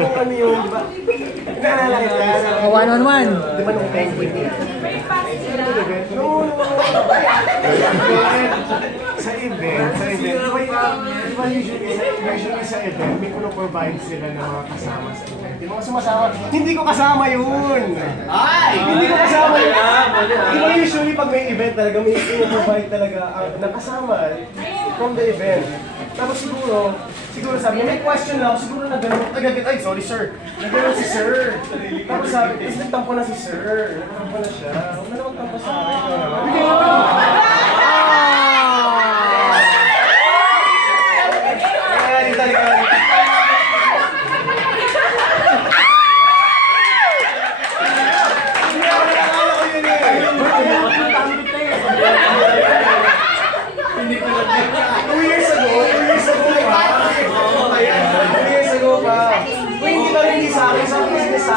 kung ano yun, di ba? Naalala kita. One-on-one. Di ba nung penguin niya? No. Sa event, di ba usually sa event, may provide sila ng mga kasama sa event. Yung mga sumasama, hindi ko kasama yun! Ay! Hindi ko kasama yun! Di ba usually pag may event talaga, may provide talaga ng kasama from the event. Tapos siguro sabi niya, may question lang, siguro na gano'n, ay sorry sir, na gano'n si sir. Tapos sabi, nagtampo na si sir, nagtampo na siya, huwag na naman tampo sa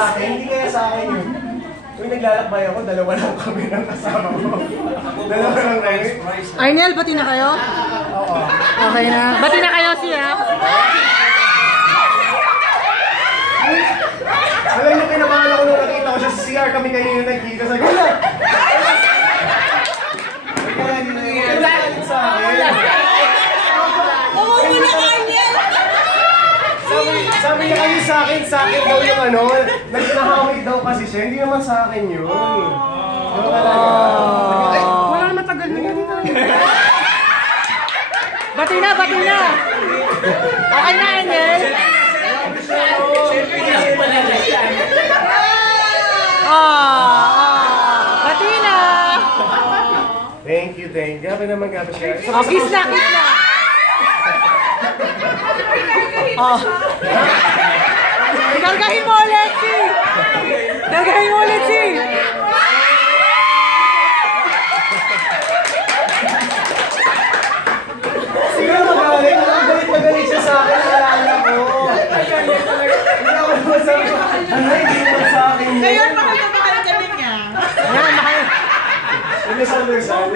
akin. Hindi kaya sa akin yun. Kung naglalakbay ako, dalawa lang kami ng kasama ko. Dalawa lang kami. Arnel, bati na kayo? Oo. Okay na. Bati na kayo siya. Alam niyo, kinabahan ako nung nakita ko siya sa CR. Kami kanina nagkita sa gula. Kaya hindi nangyayari sa akin. Sabi niya kasi sa akin daw yung ano, nagkinahamay daw kasi siya, hindi naman sa akin yun. Ay, wala na matagal na yun. Bati na! Okay na, Angel? Bati na! Thank you. Gabi naman siya. Kiss na! Kargahin mo ulit, si! Siguro magalit siya sa akin, naalala ko. Hindi ako masabi ko, hindi naman sa akin yun. Ngayon, mahal kami niya. Yan, mahal. Misunderstand.